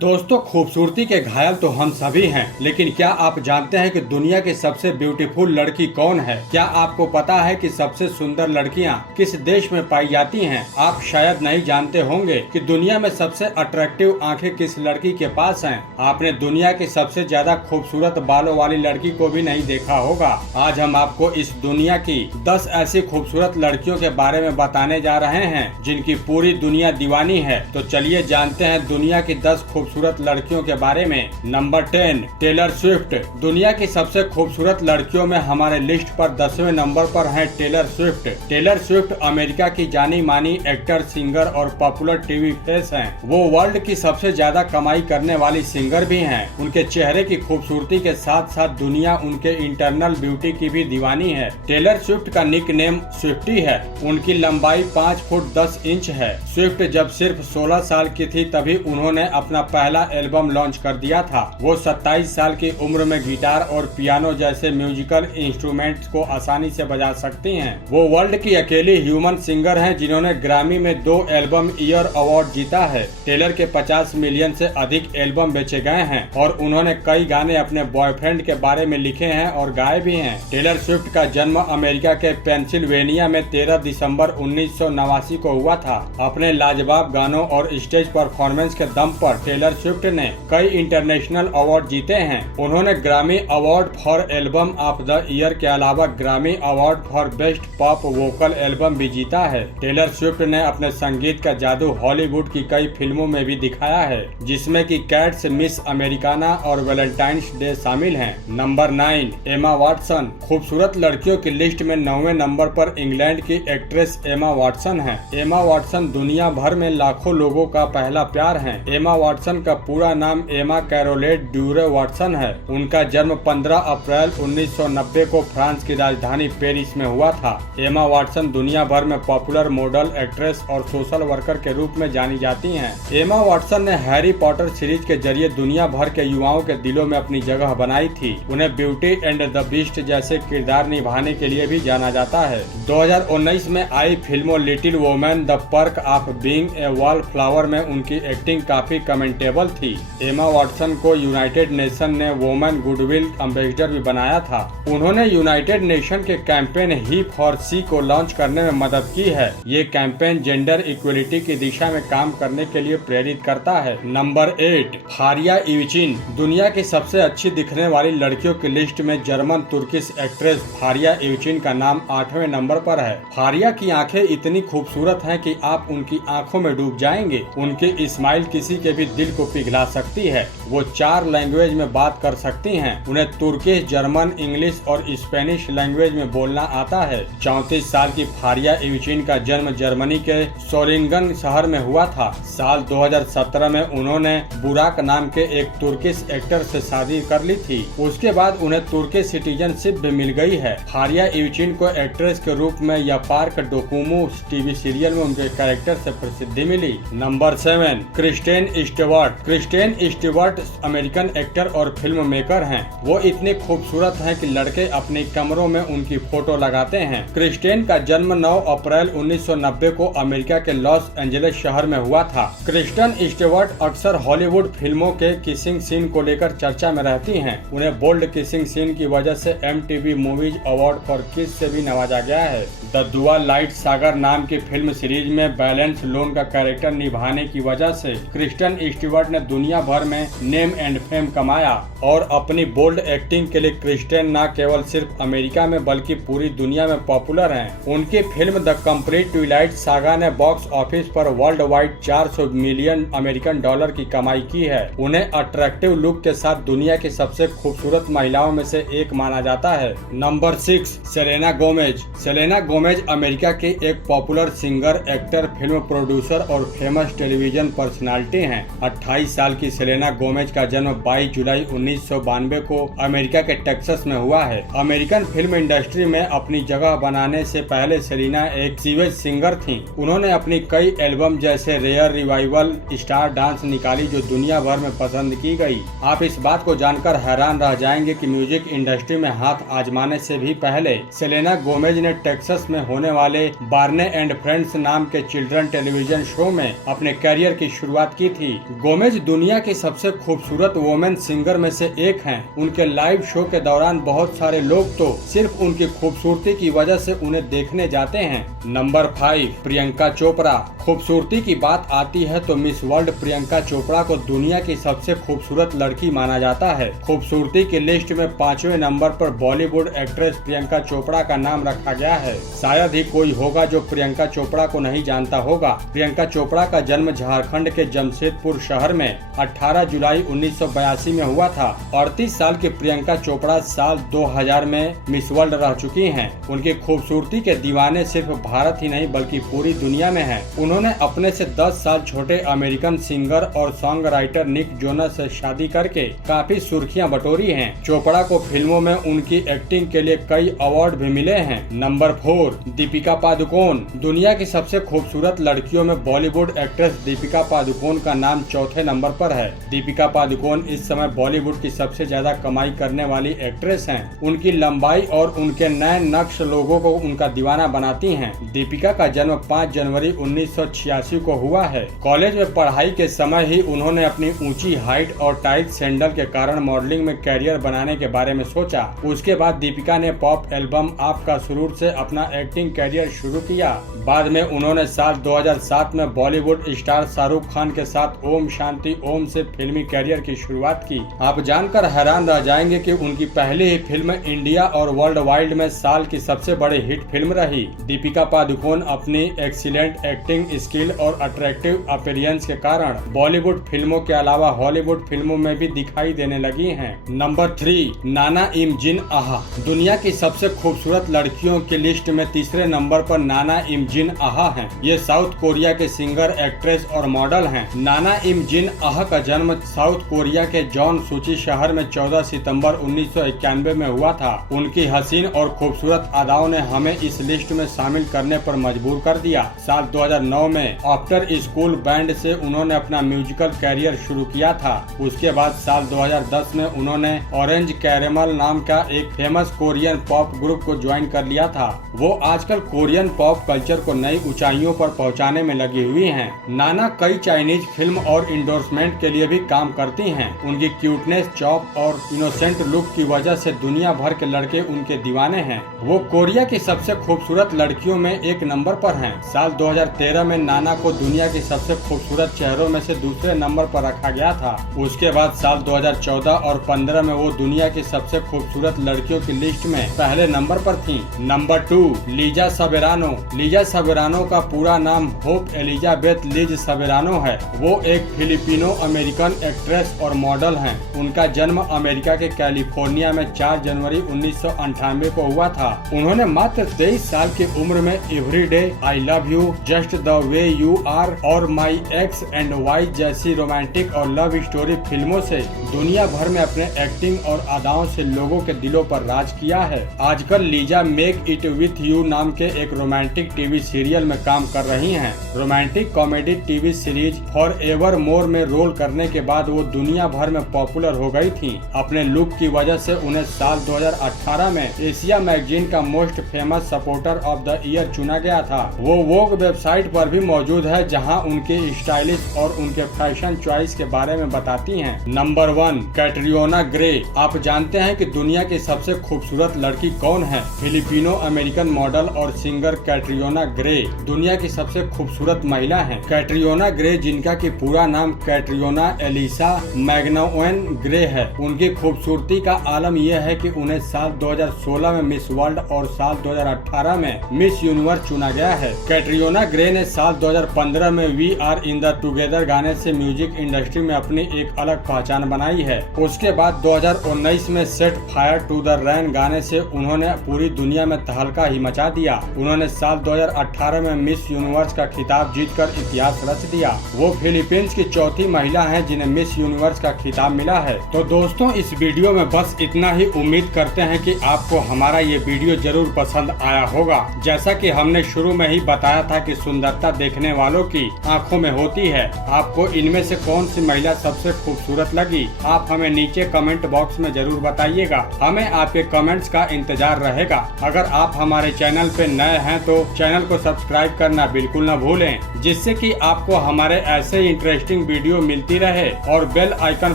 दोस्तों, खूबसूरती के घायल तो हम सभी हैं, लेकिन क्या आप जानते हैं कि दुनिया की सबसे ब्यूटीफुल लड़की कौन है? क्या आपको पता है कि सबसे सुंदर लड़कियां किस देश में पाई जाती हैं? आप शायद नहीं जानते होंगे कि दुनिया में सबसे अट्रैक्टिव आंखें किस लड़की के पास हैं। आपने दुनिया की सबसे ज्यादा खूबसूरत बालों वाली लड़की को भी नहीं देखा होगा। आज हम आपको इस दुनिया की 10 ऐसी खूबसूरत लड़कियों के बारे में बताने जा रहे हैं जिनकी पूरी दुनिया दीवानी है। तो चलिए जानते हैं दुनिया की 10 खूबसूरत लड़कियों के बारे में। Number 10, Taylor Swift. दुनिया की सबसे खूबसूरत लड़कियों में हमारे लिस्ट पर 10वें नंबर पर है Taylor Swift. Taylor Swift America की जानी मानी एक्टर, सिंगर और पॉपुलर टीवी फेस हैं। वो वर्ल्ड की सबसे ज्यादा कमाई करने वाली सिंगर भी हैं। उनके चेहरे की खूबसूरती के साथ साथ दुनिया उनके इंटरनल ब्यूटी की भी दीवानी है। टेलर स्विफ्ट का निक नेम स्विफ्टी है। उनकी लंबाई 5 फुट 10 इंच है। स्विफ्ट जब सिर्फ 16 साल की थी तभी उन्होंने अपना पहला एल्बम लॉन्च कर दिया था। वो 27 साल की उम्र में गिटार और पियानो जैसे म्यूजिकल इंस्ट्रूमेंट्स को आसानी से बजा सकती हैं। वो वर्ल्ड की अकेली ह्यूमन सिंगर हैं जिन्होंने ग्रामी में 2 एल्बम ईयर अवार्ड जीता है। टेलर के 50 मिलियन से अधिक एल्बम बेचे गए हैं और उन्होंने कई गाने अपने बॉयफ्रेंड के बारे में लिखे हैं और गाए भी हैं। टेलर स्विफ्ट का जन्म अमेरिका के पेंसिल्वेनिया में 13 दिसंबर 1989 को हुआ था। अपने लाजवाब गानों और स्टेज परफॉर्मेंस के दम पर टेलर स्विफ्ट ने कई इंटरनेशनल अवार्ड जीते हैं। उन्होंने ग्रामी award for album of the year के अलावा ग्रामी award for best pop vocal album भी जीता है। टेलर स्विफ्ट ने अपने संगीत का जादू हॉलीवुड की कई फिल्मों में भी दिखाया है, जिसमें कि कैट्स, मिस अमेरिकाना और वैलेंटाइन्स डे शामिल हैं। नंबर 9, एमा वाटसन। खूबसूरत लड़कियों की लिस्ट में 9वें नंबर पर इंग्लैंड की एक्ट्रेस एमा वाटसन है। एमा वाटसन दुनिया भर में लाखों लोगों का पहला प्यार है। एमा वाटसन का पूरा नाम एमा कैरोलेट ड्यूरे वाटसन है। उनका जन्म 15 अप्रैल 1990 को फ्रांस की राजधानी पेरिस में हुआ था। एमा वाटसन दुनिया भर में पॉपुलर मॉडल, एक्ट्रेस और सोशल वर्कर के रूप में जानी जाती हैं। एमा वाटसन ने हैरी पॉटर सीरीज के जरिए दुनिया भर के युवाओं के दिलों में अपनी जगह बनाई थी। उन्हें ब्यूटी एंड द बीस्ट जैसे किरदार निभाने के लिए भी जाना जाता है। 2019 में आई फिल्मों little women, the perk of being a wallflower में उनकी एक्टिंग काफी कमेंटेबल थी। एमा वाटसन को यूनाइटेड नेशन ने वुमेन गुडविल एम्बेसडर भी बनाया था। उन्होंने यूनाइटेड नेशन के कैंपेन ही फॉर सी को लॉन्च करने में मदद की है। ये कैंपेन जेंडर इक्वलिटी की दिशा में काम करने के लिए प्रेरित करता है। नंबर 8, फारिया इविचिन। दुनिया की सबसे अच्छी दिखने वाली लड़कियों की लिस्ट में जर्मन तुर्किश एक्ट्रेस फारिया इविचिन का नाम 8वें नंबर पर है। फारिया की आंखें इतनी खूबसूरत हैं कि आप उनकी आंखों में डूब जाएंगे। उनकी स्माइल किसी के भी दिल को पिघला सकती है। वो 4 लैंग्वेज में बात कर सकती हैं। उन्हें तुर्किश, जर्मन, इंग्लिश और स्पेनिश लैंग्वेज में बोलना आता है। 34 साल की फारिया इविचिन का जन्म जर्मनी के सोलिंगन शहर में हुआ था। साल 2017 में उन्होंने बुराक नाम के एक तुर्किश एक्टर से शादी कर ली थी। उसके बाद उन्हें तुर्की सिटीजनशिप भी मिल गई है। फारिया इविचिन को एक्ट्रेस के रूप में यापार्क डोकुमू टीवी सीरियल में उनके कैरेक्टर से प्रसिद्धि मिली। Number 7, Kristen Stewart. Kristen Stewart American actor और फिल्म मेकर हैं। वो इतनी खूबसूरत हैं कि लड़के अपने कमरों में उनकी फोटो लगाते हैं। क्रिस्टेन का जन्म 9 अप्रैल 1990 को अमेरिका के लॉस एंजलिस शहर में हुआ था। क्रिस्टेन स्टीवर्ट अक्सर हॉलीवुड फिल्मों के किसिंग सीन को लेकर चर्चा में रहती हैं। उन्हें बोल्ड किसिंग सीन की वजह से MTV मूवीज अवार्ड फॉर किस से भी नवाजा गया है। द दुआ लाइट सागर नाम की फिल्म सीरीज में बैलेंस लोन का कैरेक्टर निभाने की वजह से क्रिस्टेन स्टीवर्ट ने दुनिया भर में नेम एंड फेम कमाया और अपनी बोल्ड एक्टिंग के लिए क्रिस्टेन न केवल सिर्फ अमेरिका में बल्कि पूरी दुनिया में पॉपुलर हैं। उनकी film the complete Twilight saga ने बॉक्स ऑफिस पर world wide 400 million American dollar की कमाई की है। उन्हें अट्रैक्टिव लुक के साथ दुनिया की सबसे खूबसूरत महिलाओं में से एक माना जाता है। Number 6, Selena Gomez. Selena Gomez America की एक popular singer, actor, film producer और फेमस टेलीविजन पर्सनालिटी हैं। 28 साल की सेलेना गोमेज का जन्म 22 जुलाई 1992 को अमेरिका के टेक्सास में हुआ है। अमेरिकन फिल्म इंडस्ट्री में अपनी जगह बनाने से पहले सेलेना एक सीवेज सिंगर थीं। उन्होंने अपनी कई एल्बम जैसे रेयर, रिवाइवल, स्टार डांस निकाली जो दुनिया भर में पसंद की गई। आप इस बात को जानकर हैरान रह जाएंगे कि म्यूजिक इंडस्ट्री में हाथ आजमाने से भी पहले सेलेना गोमेज ने टेक्सास में होने वाले बार्ने एंड फ्रेंड्स नाम के चिल्ड्रन टेलीविजन शो में अपने करियर की शुरुआत की थी। गोमेज दुनिया की सबसे खूबसूरत वोमेन सिंगर में से एक हैं। उनके लाइव शो के दौरान बहुत सारे लोग तो सिर्फ उनकी खूबसूरती की वजह से उन्हें देखने जाते हैं। नंबर 5, प्रियंका चोपड़ा। खूबसूरती की बात आती है तो मिस वर्ल्ड प्रियंका चोपड़ा को दुनिया की सबसे खूबसूरत लड़की माना जाता है। खूबसूरती की लिस्ट में 5वें नंबर पर बॉलीवुड एक्ट्रेस प्रियंका चोपड़ा का नाम रखा गया है। शायद ही कोई होगा जो प्रियंका चोपड़ा को नहीं जानता होगा। प्रियंका चोपड़ा का जन्म झारखंड के जमशेदपुर शहर में 18 जुलाई 1982 में हुआ था। 38 साल की प्रियंका चोपड़ा साल 2000 में मिस वर्ल्ड रह चुकी हैं। उनकी खूबसूरती के दीवाने सिर्फ भारत ही नहीं बल्कि पूरी दुनिया में हैं। उन्होंने अपने से 10 साल छोटे अमेरिकन सिंगर और सॉन्ग राइटर निक जोनस से शादी करके काफी सुर्खियां बटोरी हैं। चोपड़ा को फिल्मों में उनकी एक्टिंग के लिए कई अवार्ड भी मिले हैं। नंबर 4, दीपिका पादुकोण। दुनिया की सबसे खूबसूरत लड़कियों में बॉलीवुड एक्ट्रेस दीपिका पादुकोण का नाम चौथे नंबर पर है। दीपिका पादुकोण इस समय बॉलीवुड की सबसे ज्यादा कमाई करने वाली एक्ट्रेस हैं। उनकी लंबाई और उनके नए नक्श लोगों को उनका दीवाना बनाती हैं। दीपिका का जन्म 5 जनवरी 1986 को हुआ है। कॉलेज में पढ़ाई के समय ही उन्होंने अपनी ऊंची हाइट और टाइट सैंडल के कारण मॉडलिंग में कैरियर बनाने के बारे में सोचा। उसके बाद दीपिका ने पॉप एल्बम आपका सुरूर से अपना एक्टिंग कैरियर शुरू किया। बाद में उन्होंने साल 2007 में बॉलीवुड स्टार शाहरुख खान के साथ ओम शांति ओम से फिल्मी कैरियर की शुरुआत की। आप जानकर हैरान रह जाएंगे कि उनकी पहली ही फिल्म इंडिया और वर्ल्ड वाइड में साल की सबसे बड़ी हिट फिल्म रही। दीपिका पादुकोण अपनी एक्सीलेंट एक्टिंग स्किल और अट्रैक्टिव अपीयरेंस के कारण बॉलीवुड फिल्मों के अलावा हॉलीवुड फिल्मों में भी दिखाई देने लगी हैं। नंबर 3, नाना इम जिन आहा। दुनिया की सबसे खूबसूरत लड़कियों की लिस्ट में तीसरे नंबर पर नाना इम जिन आहा हैं। ये साउथ कोरिया के सिंगर, एक्ट्रेस और मॉडल हैं। नाना इम जिन आहा का जन्म साउथ कोरिया के जॉनसूची शहर में 14 सितंबर 1991 में हुआ था। उनकी हसीन और खूबसूरत अदाओं ने हमें इस लिस्ट में शामिल करने पर मजबूर कर दिया। साल 2009 में आफ्टर स्कूल बैंड से उन्होंने अपना म्यूजिकल कैरियर शुरू किया था। उसके बाद साल 2010 में उन्होंने ऑरेंज कैरेमल नाम का एक फेमस कोरियन पॉप ग्रुप को ज्वाइन कर लिया था। वो आजकल कोरियन पॉप कल्चर को नई ऊंचाइयों पर पहुंचाने में लगी हुई हैं। नाना कई चाइनीज फिल्म और इंडोर्समेंट के लिए भी काम करती हैं। उनकी क्यूटनेस, चॉप और इनोसेंट लुक की वजह से दुनिया भर के लड़के उनके दीवाने हैं। वो कोरिया की सबसे खूबसूरत लड़कियों में एक नंबर पर हैं। साल 2013 में नाना को दुनिया की सबसे खूबसूरत चेहरों में से दूसरे नंबर पर रखा गया था। उसके बाद साल 2014 और 15 में वो दुनिया की सबसे खूबसूरत लड़कियों की लिस्ट में पहले नंबर पर थीं। Number 2, Liza Soberano. Liza Soberano का पूरा नाम होप एलिजाबेथ लिज सबेरानो है। वो एक फिलिपिनो अमेरिकन एक्ट्रेस और मॉडल हैं। उनका जन्म अमेरिका के कैलिफोर्निया में 4 जनवरी 1998 को हुआ था। उन्होंने मात्र 23 साल की उम्र में everyday, I love you, just the way you are और माई एक्स एंड वाई जैसी रोमांटिक और लव स्टोरी फिल्मों से दुनिया भर में अपने एक्टिंग और अदाओं से लोगों के दिलों पर राज किया है। आजकल Lisa make it with you नाम के एक रोमांटिक टीवी सीरियल में काम कर रही हैं। Romantic comedy TV series for ever more में रोल करने के बाद वो दुनिया भर में पॉपुलर हो गई थीं। अपने लुक की वजह से उन्हें साल 2018 में एशिया मैगजीन का most famous supporter of the year चुना गया था। वो वोग वेबसाइट पर भी मौजूद है जहां उनके स्टाइलिश और उनके फैशन चॉइस के बारे में बताती हैं। Number 1, Catriona Gray. आप जानते हैं कि दुनिया की सबसे खूबसूरत लड़की कौन है? फिलिपिनो अमेरिकन मॉडल और सिंगर कैटरियोना ग्रे दुनिया की सबसे खूबसूरत महिला हैं। कैटरियोना ग्रे, जिनका की पूरा नाम कैटरियोना एलिसा मैग्नोवेन ग्रे है, उनकी खूबसूरती का आलम यह है कि उन्हें साल 2016 में मिस वर्ल्ड और साल 2018 में मिस यूनिवर्स चुना गया है। कैटरियोना ग्रे ने साल 2015 में we are in the together गाने से म्यूजिक इंडस्ट्री में अपनी एक अलग पहचान बनाई है। उसके बाद 2019 में set fire to the rain गाने से उन्होंने पूरी दुनिया में तहलका ही मचा दिया। उन्होंने साल 2018 में मिस यूनिवर्स का खिताब जीतकर इतिहास रच दिया। वो फिलीपींस की चौथी महिला हैं जिन्हें मिस यूनिवर्स का खिताब मिला है। तो दोस्तों, इस वीडियो में बस इतना ही। उम्मीद करते हैं कि आपको हमारा ये वीडियो जरूर पसंद आया होगा। जैसा कि हमने शुरू में ही बताया था कि सुंदरता देखने वालों की आंखों में होती है। आपको इनमें से कौन सी महिला सबसे खूबसूरत लगी? आप हमें नीचे कमेंट बॉक्स में जरूर बताइएगा। हमें आपके कमेंट्स का इंतजार रहेगा। अगर आप हमारे चैनल पे नए हैं तो चैनल को सब्सक्राइब करना बिल्कुल न भूलें, जिससे कि आपको हमारे ऐसे इंटरेस्टिंग इंटरेस्टिंग वीडियो मिलती रहे और बेल आइकन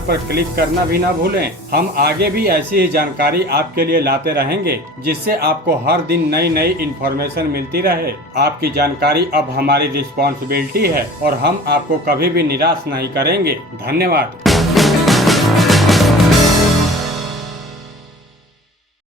पर क्लिक करना भी ना भूलें। हम आगे भी ऐसी ही जानकारी आपके लिए लाते रहेंगे, जिससे आपको हर दिन नई नई इन्फॉर्मेशन मिलती रहे। आपकी जानकारी अब हमारी रिस्पॉन्सिबिलिटी है और हम आपको कभी भी निराश नहीं करेंगे। धन्यवाद।